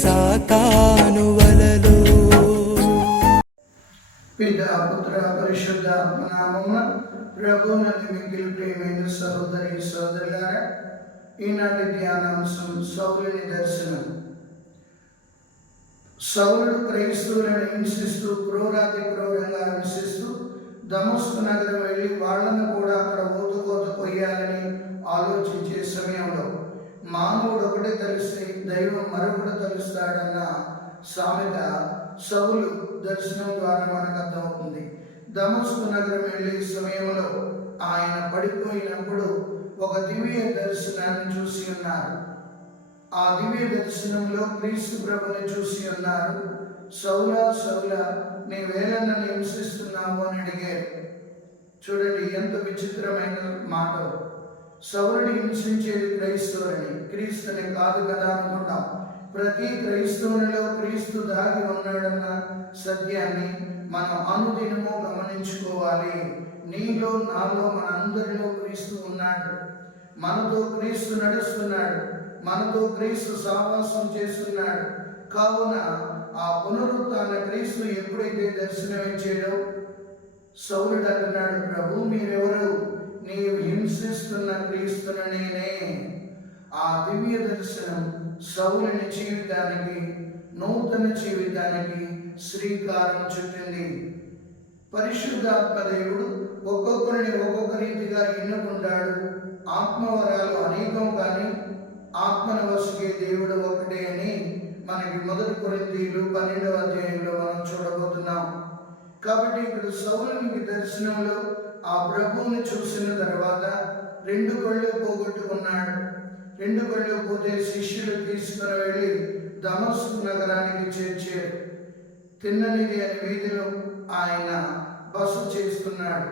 సాతాను వలలో. పితా పుత్ర పరిశుద్ధాత్మ నామమున ప్రభువునందు మిక్కిలి ప్రియమైన సహోదరి సోదరులారా, ఈనాటి ధ్యానాంశం సౌలుని దర్శనం. సౌలుడు క్రైస్తవులను హింసిస్తూ క్రూరాతి క్రూరంగా హింసిస్తూ దమస్కు నగరం వెళ్ళి వాళ్లను కూడా అక్కడ ఊతుకోత కొయ్యాలని ఆలోచించే సమయంలో మానవుడు ఒకటే తలిస్తే దైవం మరొకటి తలుస్తాడన్న సామెత సౌలు దర్శనం ద్వారా మనకు అర్థమవుతుంది. దమస్కు నగరం వెళ్ళే సమయంలో ఆయన పడిపోయినప్పుడు ఒక దివ్య దర్శనాన్ని చూసి ఉన్నారు. ఆ దివ్య దర్శనంలో క్రీస్తు ప్రభుని చూసి ఉన్నారు. సౌలా సౌలా, నీ వేళ నన్ను హింసిస్తున్నావు అని అడిగారు. చూడండి ఎంత విచిత్రమైన మాట. సౌలుని హింసించేది క్రైస్తవుని, క్రీస్తుని కాదు కదా అనుకుంటాం. ప్రతి క్రైస్తవునిలో క్రీస్తు దాగి ఉన్నాడన్న సత్యాన్ని మనం అనుదినము గమనించుకోవాలి. నీలో నాలో మనందరిలో క్రీస్తు ఉన్నాడు. మనతో క్రీస్తు నడుస్తున్నాడు, మనతో క్రీస్తు సహవాసం చేస్తున్నాడు. కావున ఆ పునరుత్థాన క్రీస్తు ఎప్పుడైతే దర్శనమిచ్చాడో సౌలుడు అంటున్నాడు, ప్రభు మీరెవరు? నీవు హింసిస్తున్న క్రీస్తును నేనే. ఆ దివ్య దర్శనం సౌలుని జీవితానికి, నూతన జీవితానికి శ్రీకారం చుట్టింది. పరిశుద్ధాత్మ దేవుడు ఒక్కొక్కరిని ఒక్కొక్క రీతిగా ఎన్నుకుంటాడు. ఆత్మవరాలు అనేకం, కానీ ఆత్మను వసిగే దేవుడు ఒకటే అని మనకి 1 కొరింథీయులు 12వ అధ్యాయంలో మనం చూడబోతున్నాం. కాబట్టి ఇక్కడ సౌలునికి దర్శనంలో ఆ ప్రభువుని చూసిన తర్వాత 2 కళ్ళు పోగొట్టుకున్నాడు. 2 కళ్ళు పోతే శిష్యులు తీసుకుని వెళ్ళి దమస్కు నగరానికి చేర్చారు. తిన్ననిది అనే వీధిలో ఆయన బస చేస్తున్నాడు.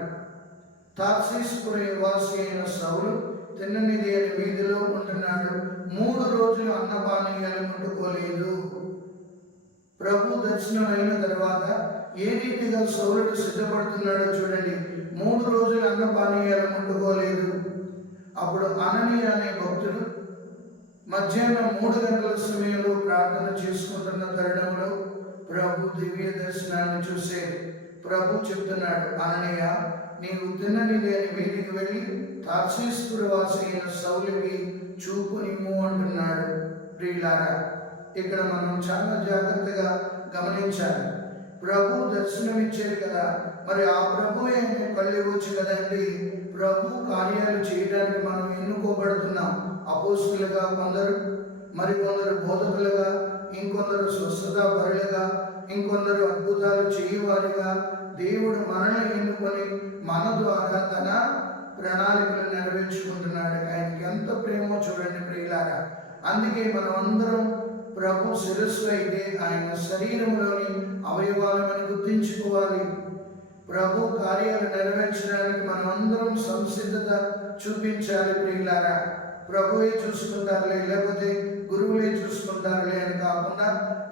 తార్సీసుపురం నివాసి అయిన సౌలు తిన్ననిది అనే వీధిలో ఉంటున్నాడు. 3 రోజులు అన్నపానీయాలు ముట్టుకోలేదు. ప్రభు దర్శనం అయిన తర్వాత ఏ రీతిగా సౌలుడు సిద్ధపడుతున్నాడో చూడండి. 3 రోజులు అన్నపానీయాలు ముట్టుకోలేదు. అప్పుడు అననీయ అనే భక్తుడు మధ్యాహ్నం 3 గంటల సమయంలో ప్రార్థన చేసుకుంటున్న తరుణంలో ప్రభు దివ్య దర్శనాన్ని చూసే ప్రభు చెప్తున్నాడు, అననీయ, నీవు తిన్ననిది అని వీధికి వెళ్ళి తార్సీసు వాసి అయిన సౌలుకి చూపునిమ్ము అంటున్నాడు. ప్రియులారా, ఇక్కడ మనం చాలా జాగ్రత్తగా గమనించాలి. ప్రభు దర్శనమిచ్చారు కదా, మరి ఆ ప్రభు ఏమో కళ్ళు ఇవ్వచ్చు కదండి. ప్రభు కార్యాలు చేయడానికి మనం ఎన్నుకోబడుతున్నాం. అపోస్తులుగా కొందరు, మరికొందరు బోధకులుగా, ఇంకొందరు స్వస్థత పరులుగా, ఇంకొందరు అద్భుతాలు చేయవారిగా దేవుడు మనల్ని ఎన్నుకొని మన ద్వారా తన ప్రణాళికలు నెరవేర్చుకుంటున్నాడు. ఆయనకి ఎంత ప్రేమో చూడండి ప్రియులారా. అందుకే మనం అందరం ప్రభు శిరస్సు అయితే ఆయన శరీరంలోని అవయవాలను గుర్తించుకోవాలి. ప్రభు కార్యాలు నెరవేర్చడానికి మనం అందరం సంసిద్ధత చూపించాలి ప్రియులారా. ప్రభువే చూసుకుంటారులే, లేకపోతే గురువులే చూసుకుంటారులే అని కాకుండా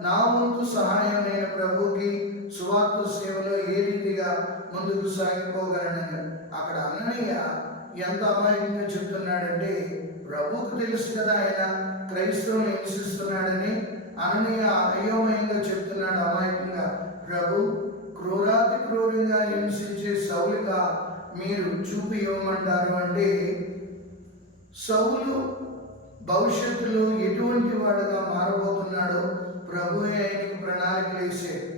నా వంతు సహాయం నేను ప్రభుకి సువార్త సేవలో ఏ రీతిగా ముందుకు సాగిపోగలనని. అక్కడ అననీయ ఎంత అమాయకంగా చెప్తున్నాడంటే, ప్రభుకు తెలుసు కదా ఆయన క్రైస్తవుని హింసిస్తున్నాడని. అననీయ అయోమయంగా చెప్తున్నాడు, అమాయకంగా. ప్రభు క్రూరాతి క్రూరంగా హింసించే సౌలుగా మీరు చూపు ఇవ్వమంటారు అంటే సౌలు భవిష్యత్తులో ఎటువంటి వాడుగా మారబోతున్నాడో ప్రభువే ఆయనకు ప్రణాళికలు వేసాడు.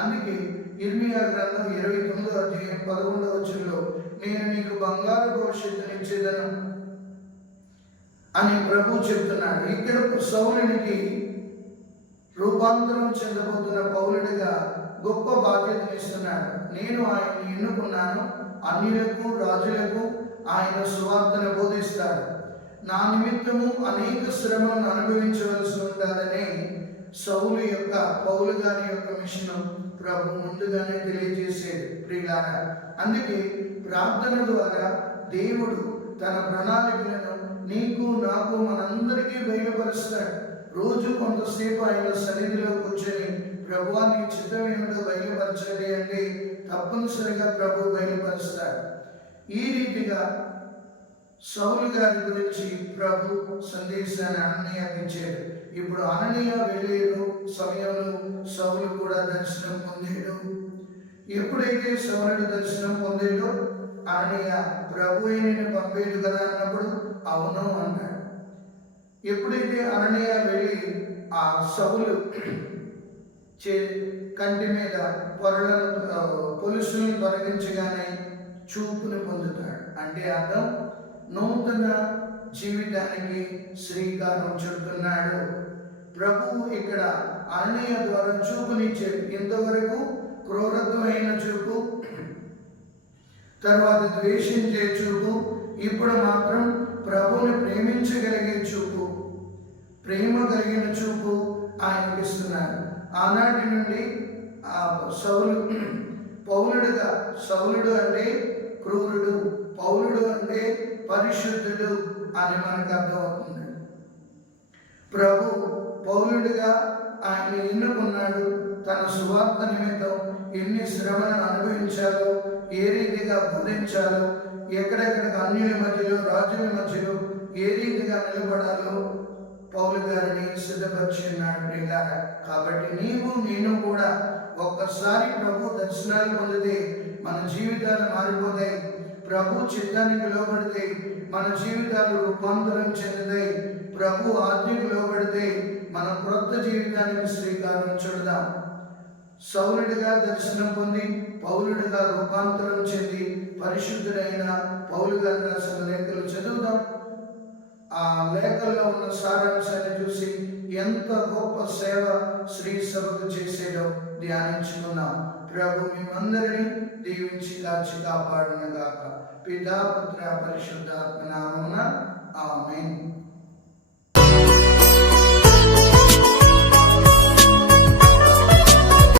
అందుకే ఇర్మియా గ్రంథం 29వ అధ్యాయం 11వ వచనంలో నేను నీకు బంగారు భవిష్యత్తునిచ్చేదను అని ప్రభు చెప్తున్నాడు. ఇక్కడ సౌలునికి రూపాంతరం చెందబోతున్న పౌలుడిగా గొప్ప బాధ్యతనిస్తున్నాడు. నేను ఆయన్ని ఎన్నుకున్నాను, అన్యులకు రాజులకు ఆయన సువార్తను బోధిస్తాడు. నా నిమిత్తము అనేక శ్రమలను అనుభవించవలసి ఉంటుందని సౌలు యొక్క, పౌలు గారి యొక్క మిషన్ ప్రభు ముందుగానే తెలియజేసేది ప్రియులారా. అందుకే ప్రార్థన ద్వారా దేవుడు తన ప్రణాళికలను నీకు నాకు మనందరికీ బయలుపరుస్తాడు. రోజు కొంతసేపు ఆయన సన్నిధిలో కూర్చొని ప్రభువా నీ చిత్తం ఏమిటో బయలుపరచండి అంటే తప్పనిసరిగా ప్రభు బయలుపరుస్తాడు. ఈ రీతిగా సౌలు గారి గురించి ప్రభు సందేశాన్ని అననీయకి ఇచ్చాడు. ఇప్పుడు అననీయ వెళ్ళేరు సమయంలో సౌలు కూడా దర్శనం పొందాడు. ఎప్పుడైతే సౌలుడు దర్శనం పొందాడో అననీయ ప్రభువే నిన్ను పంపేడు కదా అన్నప్పుడు అవును అన్నాడు. ఎప్పుడైతే అననీయ వెళ్ళి ఆ సౌలు కంటి మీద పొలుసుని తొలగించగానే చూపుని పొందుతాడు. అంటే అర్థం నూతన జీవితానికి శ్రీకారం చుడుతున్నాడు ప్రభువు. ఇక్కడ అననీయ ద్వారా చూపునిచ్చాడు. ఇంతవరకు క్రూరత్వమైన చూపు, తర్వాత ద్వేషించే చూపు, ఇప్పుడు మాత్రం ప్రభువుని ప్రేమించగలిగే చూపు, ప్రేమ కలిగిన చూపు ఆయనకి ఇస్తున్నాడు. ఆనాటి నుండి సౌలుడు అంటే క్రూరుడు, పౌలుడు అంటే పరిశుద్ధుడు అని మనకు అర్థమవుతుంది. ప్రభు పౌలుడిగా ఆయన ఎన్నుకున్నాడు. తన సువార్త నిమిత్తం ఎన్ని శ్రమలను అనుభవించాలో, ఏ రీతిగా బోధించాలో, ఎక్కడెక్కడికి అన్యుల మధ్యలో రాజుల మధ్యలో ఏ రీతిగా నిలబడాలో పౌలు గారిని సిద్ధపరిచి ఉన్నాడు ప్రియులారా. కాబట్టి నేను కూడా ఒక్కసారి ప్రభు దర్శనాలు పొందితే మన జీవితాలు మారిపోతాయి. ప్రభు చిత్తానికి లోబడితే మన జీవితాలు రూపాంతరం చెందుతాయి. ప్రభు ఆజ్ఞకు లోబడితే మన క్రొత్త జీవితానికి శ్రీకారం చుడదాం. సౌలుడిగా దర్శనం పొంది పౌలుడిగా రూపాంతరం చెంది పరిశుద్ధుడైన పౌలు గారు రాసిన లేఖలు చదువుదాం. ఆ లేఖల్లో ఉన్న సారాంశాన్ని చూసి ఎంత గొప్ప సేవ శ్రీ సభకు చేసేదో ధ్యానించుకున్నాం. ప్రభు మేమందరినీ దీవించి కాచి కాపాడును గాక. పితా పుత్ర పరిశుద్ధాత్మ నామమున ఆమేన్.